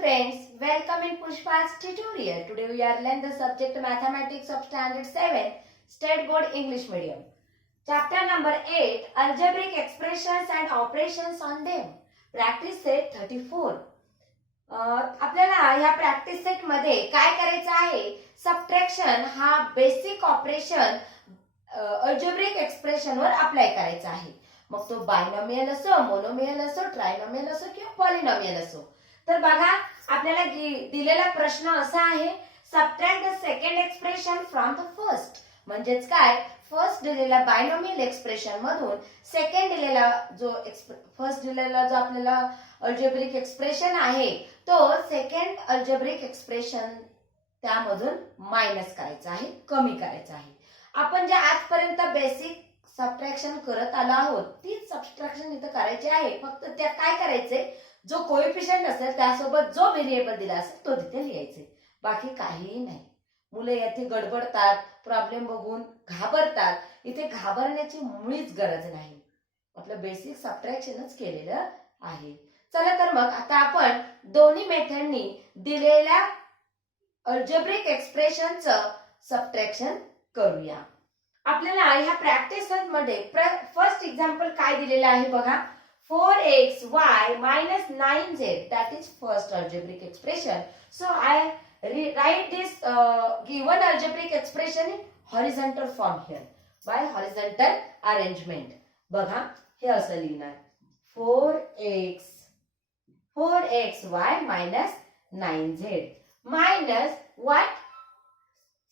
friends, welcome in Pushpa's tutorial. Today we are learning the subject Mathematics of Standard 7, State Board English Medium. Chapter number 8, Algebraic Expressions and Operations on them. Practice set 34. आपल्याला ह्या practice set मध्ये काय करायचं आहे, subtraction हा basic operation algebraic expression वर apply करायचा आहे. मग तो बायनॉमियल असो, मोनोमियल असो, ट्रायनॉमियल असो किंवा पॉलिनॉमियल असो. तर बघा, आपल्याला दिलेला प्रश्न असा आहे, subtract the second expression from the first. म्हणजेच काय, फर्स्ट दिलेला बायनॉमियल एक्सप्रेशन मधून सेकंड दिलेला फर्स्ट दिलेला जो आपल्याला अल्जेब्रिक एक्सप्रेशन आहे तो सेकंड अल्जेब्रिक एक्सप्रेशन त्यामधून मायनस करायचा आहे, कमी करायचा आहे. आपण जे आजपर्यंत बेसिक सबट्रॅक्शन करत आलो आहोत तीच सबट्रॅक्शन इथं करायची आहे. फक्त त्या काय करायचे, जो कोएफिशियंट असेल त्यासोबत जो व्हेरिएबल दिला असेल तो तिथे लिहायचे, बाकी काहीही नाही. मुले येथे गडबडतात, प्रॉब्लेम बघून घाबरतात. इथे घाबरण्याची मुळीच गरज नाही. आपलं बेसिक सबट्रॅक्शनच केलेलं आहे. चला तर मग आता आपण दोन्ही मेथडनी दिलेल्या अल्जेब्रिक एक्सप्रेशनचं सबट्रॅक्शन करूया. आपल्याला ह्या प्रॅक्टिस मध्ये फर्स्ट एक्झाम्पल काय दिलेलं आहे बघा, 4xy minus 9z, that is first algebraic expression. So I write this given algebraic expression in horizontal form here by horizontal arrangement. बघा, हे असं लिहिणार 4xy minus 9z minus what,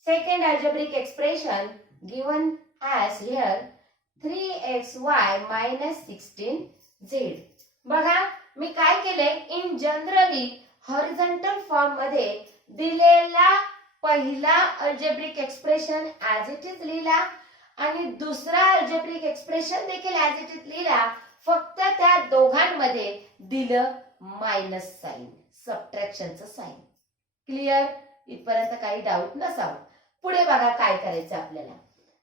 second algebraic expression given as here 3xy minus 16z. बघा, मी काय केले, in generally horizontal form मध्ये दिलेला पहिला algebraic expression as it is लिहिला आणि दुसरा अल्जेब्रिक एक्सप्रेशन देखील ऍज इट इज लिहिला. फक्त त्या दोघांमध्ये दिलं मायनस साइन, सबट्रॅक्शनचं साइन. क्लिअर? इथपर्यंत काही डाऊट नसावा. पुढे बघा काय करायचं आपल्याला.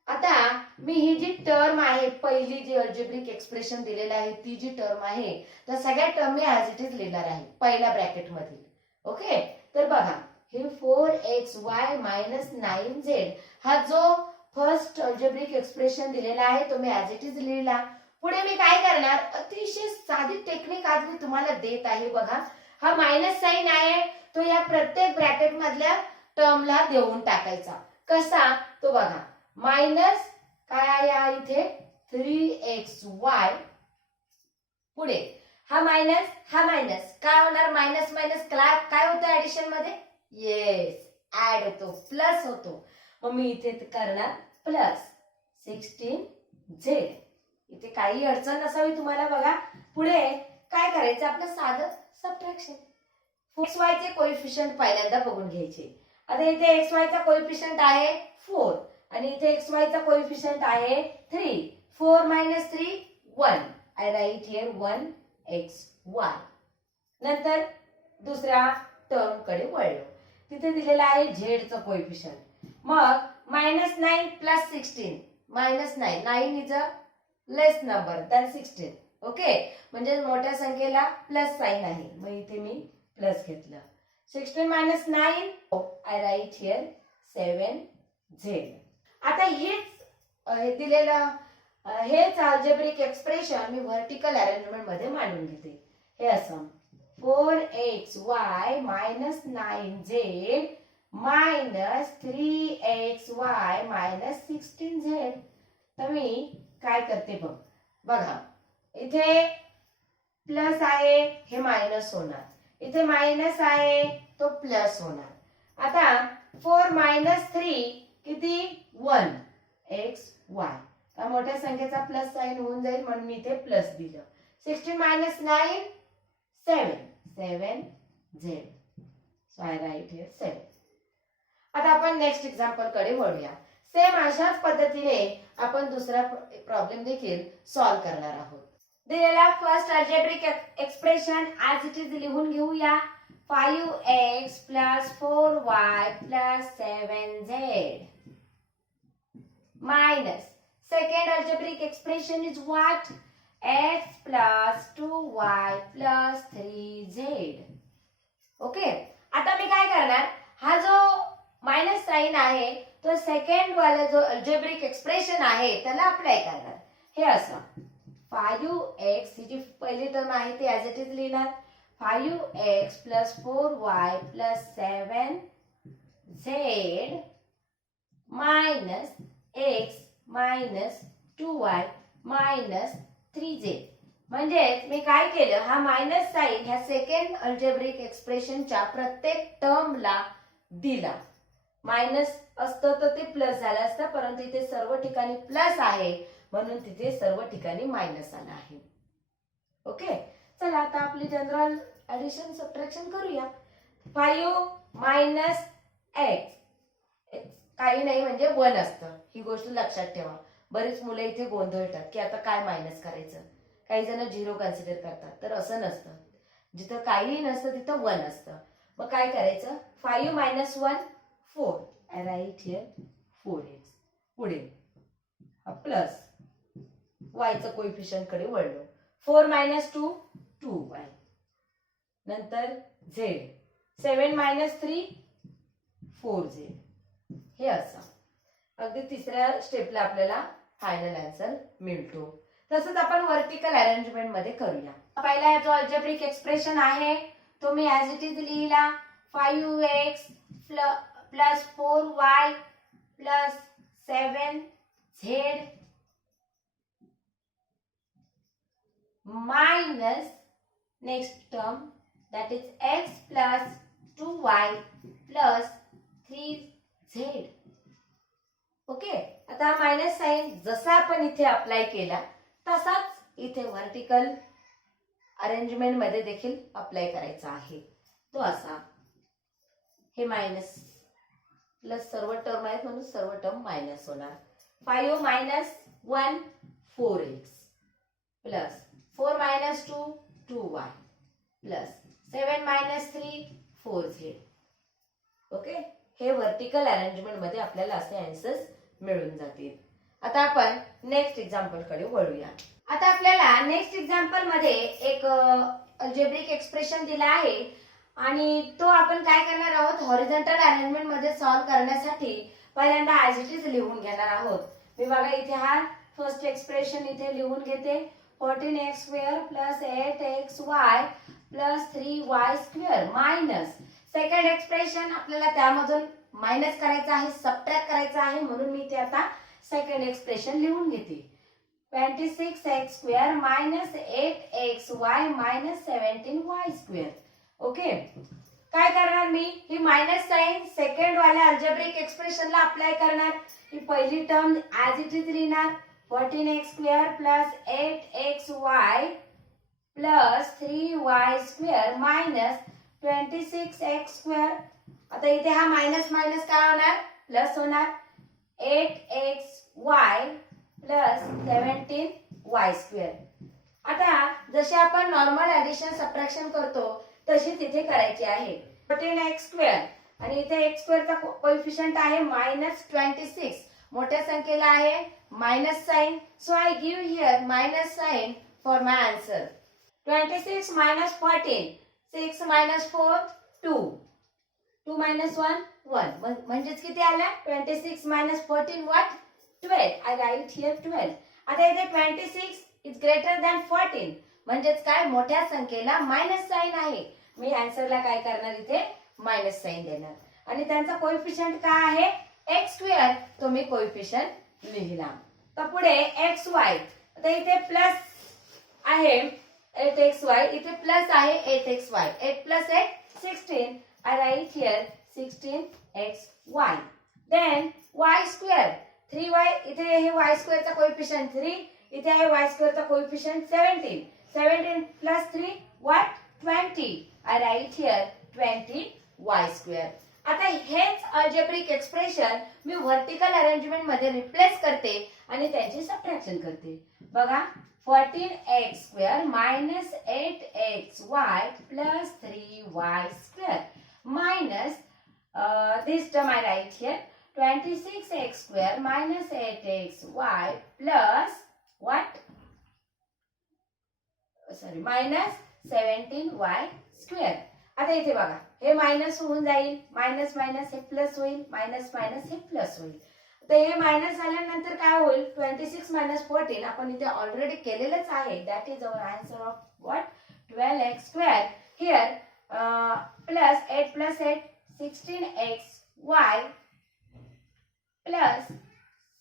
आता मी ही जी टर्म आहे, पहिली जी अल्जेब्रिक एक्सप्रेशन दिलेलं आहे ती जी टर्म आहे, तर सगळ्या term me as it is लिहिणार आहे पहिल्या ब्रॅकेट मध्ये. ओके, तर बघा, हे 4xy minus 9z हा जो फर्स्ट अल्जेब्रिक एक्सप्रेशन दिलेला आहे तो मी ऍज इट इज लिहिला. पुढे मी काय करणार, अतिशय साधी टेक्निक आज मी तुम्हाला देत आहे. बघा, हा मायनस साइन आहे तो या प्रत्येक ब्रॅकेट मधल्या टर्मला देऊन टाकायचा. कसा, तो बघा, मायनस काय आहे इथे 3xy, पुढे हा मायनस काय होणार, मायनस मायनस काय होतं ऍडिशन मध्ये, येस ऍड होतो, प्लस होतो. मग मी इथे करणार प्लस 16z. इथे काही अडचण नसावी तुम्हाला. बघा, पुढे काय करायचं, आपलं साधं सबट्रॅक्शन. xy चे कोएफिशियंट पहिल्यांदा बघून घ्यायचे. आता इथे xy चा कोएफिशियंट आहे 4 आणि इथे xy चा कोएफिशियंट आहे 3. 4 minus 3 1. I write here 1xy. नंतर दुसऱ्या टर्म कडे वळलो, तिथे दिलेला आहे z चा कोएफिशियंट. मग -9 plus 16, -9, 9 is a less number than 16. Okay, म्हणजे मोठ्या संख्येला प्लस साइन आहे, मग इथे मी प्लस घेतलं. 16 minus 9, I write here 7z. आता हेच दिलेलं हेच अल्जेब्रिक एक्सप्रेशन मी व्हर्टिकल अरेंजमेंट मध्ये मांडून घेते. हे असं 4xy minus 9z minus 3xy minus 16z. तर मी काय करते बघा, इथे प्लस आहे हे मायनस होणार, इथे मायनस आहे तो प्लस होणार. आता 4 minus 3 किती, 1xy. त्या मोठ्या संख्येचा प्लस साइन होऊन जाईल म्हणून मी इथे प्लस दिलं. 16 minus 9 7z. So I write here 7. आता आपण नेक्स्ट एक्झाम्पल कडे वळूया. सेम अशाच पद्धतीने आपण दुसरा प्रॉब्लेम देखील सॉल्व्ह करणार आहोत. दिलेला first algebraic expression as it is लिहून घेऊया. 5x plus 4y plus 7z minus second algebraic expression is what, x plus 2y plus 3z okay, आता मी काय करणार, हा जो मायनस साइन आहे तो सेकंड वाला जो अल्जेब्रिक एक्सप्रेशन आहे त्याला अप्लाय करणार. हे असं 5x ही जी पहिली टर्म आहे ती ऍज इट इज लिहिणार. 5x plus 4y plus 7z minus x minus 2y minus 3z. म्हणजे मी काय केलं, हा मायनस साइन ह्या सेकंड अल्जेब्रिक एक्सप्रेशनच्या प्रत्येक टर्मला दिला. मायनस असतं तर ते प्लस झालं असतं, परंतु इथे सर्व ठिकाणी प्लस आहे म्हणून तिथे सर्व ठिकाणी मायनस आलं आहे. ओके, चला आता आपली जनरल ऍडिशन सबट्रॅक्शन करूया. 5 मायनस x काही नाही म्हणजे 1 असतं, ही गोष्ट लक्षात ठेवा. बरीच मुलं इथे गोंधळतात की आता काय मायनस करायचं. काही जण 0 कन्सिडर करतात, तर असं नसतं. जिथं काहीही नसतं तिथं 1 असतं. मग काय करायचं, 5 minus 1 4. I write here 4x. पुढे प्लस वायचं कोइफिशियंट कडे वळलो. 4 मायनस 2 2y. नंतर z. 7 minus 3 4z. हे असं अगदी तिसऱ्या स्टेपला आपल्याला फायनल आन्सर मिळतो. तसंच आपण व्हर्टिकल अरेंजमेंट मध्ये करूया. पहिला जो अल्जेब्रिक एक्सप्रेशन आहे तो मी ऍज इट इज लिहिला. 5x plus 4y plus 7z minus next term that is x plus 2y plus 3z. Okay, आता मायनस साइन जसा आपण इथे अप्लाय केला तसाच इथे व्हर्टिकल अरेंजमेंट मध्ये देखील अप्लाय करायचा आहे. तो असा, हे मायनस प्लस सर्व टर्म आहेत म्हणून सर्व टर्म मायनस होणार. 5 minus 1 4x plus 4 minus 2 2y plus 7 minus 3 4z. Okay, हे व्हर्टिकल अरेंजमेंट मध्ये आपल्याला असे आन्सर्स मिळून जातील. आता आपण नेक्स्ट एक्झाम्पल कडे वळूया. आता आपल्याला नेक्स्ट एक्झाम्पल मध्ये एक अल्जेब्रिक एक्सप्रेशन दिला आहे आणि तो आपण काय करणार आहोत, हॉरिझॉन्टल अरेंजमेंट मध्ये सॉल्व्ह करण्यासाठी पहिल्यांदा ऍज इट इज लिहून घेणार आहोत. मी बघा इथे हा फर्स्ट एक्सप्रेशन इथे लिहून घेते. 14x square plus 8xy plus 3y square minus second expression आपल्याला त्यामधून मायनस करायचं आहे, सबट्रॅक्ट करायचं आहे, म्हणून मी इथे आता सेकंड एक्सप्रेशन लिहून घेते. 26x square minus 8xy minus 17y square. Okay, काय करणार मी, ही मायनस साइन सेकंड वाल्या अल्जेब्रिक एक्सप्रेशनला अप्लाय करणार. ही पहिली टर्म ऍज इट इज लिहिणार. 14x square plus 8xy plus 3y square minus 26x square. आता इथे हा मायनस मायनस काय होणार, प्लस होणार. 8xy plus 17y square. आता जसे आपण नॉर्मल ऍडिशन सबट्रॅक्शन करतो तशी तिथे करायची आहे. 14x स्क्वेअर आणि इथे x स्क्वेअरचा कोएफिशियंट आहे मायनस 26. मोठ्या संख्येला आहे minus sign, so I give here minus sign for my answer. 26 minus 14, 6 minus 4 2, 2 minus 1 1. म्हणजेच किती आला, 26 minus 14 what 12. I write here 12. आता इथे 26 is greater than 14 म्हणजेच काय, मोठ्या संख्येला मायनस साइन आहे. मी आन्सरला काय करणार, इथे मायनस साइन देणार. आणि त्यांचा कोएफिशियंट काय आहे, x स्क्वेअर, तो मी कोएफिशियंट लिहिला. तर पुढे xy, आता इथे प्लस आहे 8xy, इथे प्लस आहे 8xy. 8 plus 8 16. I write here 16xy. Then y square 3y, इथे हे y square चा कोएफिशियंट 3, इथे आहे y square चा coefficient 17. 17 plus 3 what 20. I write here 20y square. आता हेच अल्जेब्रिक एक्सप्रेशन मी व्हर्टिकल अरेंजमेंट मध्ये रिप्लेस करते आणि त्यांची सबट्रॅक्शन करते. बघा 14x square minus 8xy plus 3y square minus this term I write here 26x square minus 8xy plus what, sorry, minus 17y square. आता इथे बघा हे मायनस होऊन जाईल, मायनस मायनस हे प्लस होईल, मायनस मायनस हे प्लस होईल. तर हे मायनस झाल्यानंतर काय होईल, 26 मायनस 14 आपण इथे ऑलरेडी केलेलंच आहे. That is our answer of what 12x square. Here plus 8 plus 8 16xy plus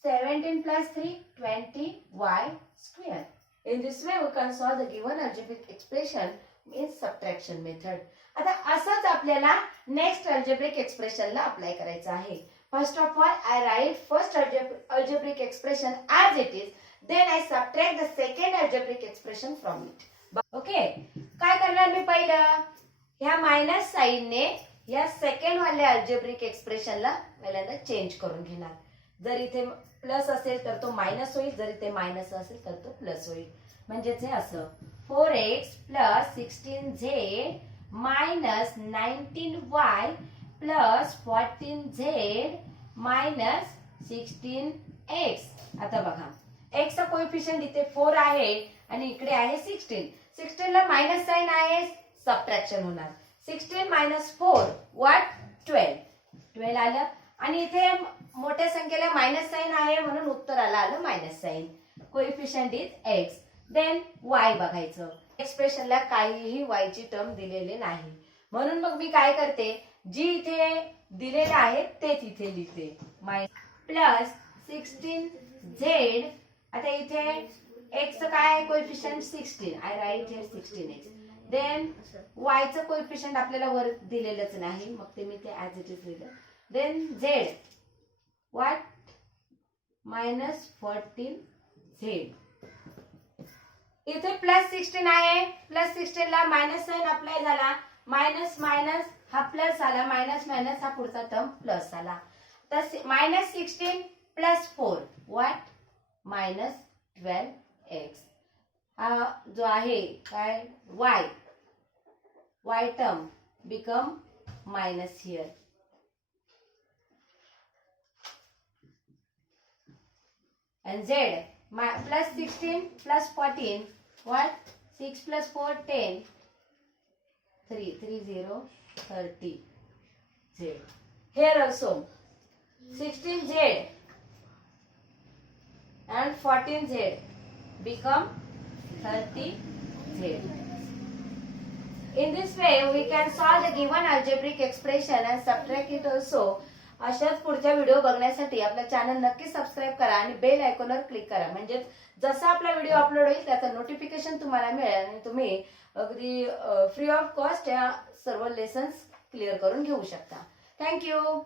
17 plus 3 20y square. In this way we can solve the given algebraic expression in subtraction method. आता असंच आपल्याला next algebraic एक्सप्रेशनला apply करायचं आहे. First of all I write first algebraic expression as it is, then I subtract the second algebraic expression from it. Okay, काय करणार मी पहिलं, ह्या minus साइनने या सेकंड वाल्या अल्जेब्रिक एक्सप्रेशनला पहिल्यांदा चेंज करून घेणार. जर इथे प्लस असेल तर तो मायनस होईल, जर इथे मायनस असेल तर तो प्लस होईल. म्हणजेच हे असं 4x plus 16z minus 19y plus 14z minus 16x. आता बघा x चा कोएफिशियंट इथे 4 आहे आणि इकडे आहे 16. 16 ला मायनस साइन आहे, सबट्रॅक्शन होणार. 16 मायनस 4 व्हॉट 12 आलं. आणि इथे मोठ्या संख्येला मायनस साइन आहे म्हणून उत्तराला आलं minus sign. Coefficient is x. Then y बघायचं. एक्सप्रेशनला काहीही y ची टर्म दिलेली नाही म्हणून मग मी काय करते, जी इथे दिलेलं आहे तेच इथे लिहिते. Plus 16z. आता इथे x काय आहे coefficient 16. I write here 16x. Then y चं कोएफिशियंट आपल्याला वर दिलेलंच नाही मग ते मी ते ऍज इट इज लिहिलं. Then z what minus 14z. इथे प्लस 16 आहे, प्लस 16 ला मायनस साइन अप्लाय झाला, मायनस मायनस हा प्लस आला, मायनस मायनस हा पुढचा टर्म प्लस आला. तर minus 16 plus 4 what minus 12x. हा जो आहे काय y term become minus here. and z plus 16 plus 14 what 6 plus 4 10 3 0 30 z. Here also 16z and 14z become 30z. In this way we can solve the given algebraic expression and subtract it also. अशाच पुढच्या video बघण्यासाठी आपल्या channel नक्की subscribe करा आणि bell आयकॉनवर click करा. म्हणजे जसा आपला व्हिडिओ अपलोड होईल त्याचं नोटिफिकेशन तुम्हाला मिळेल आणि तुम्ही अगदी फ्री ऑफ कॉस्ट या सर्व लेसन्स क्लिअर करून घेऊ शकता. थँक्यू.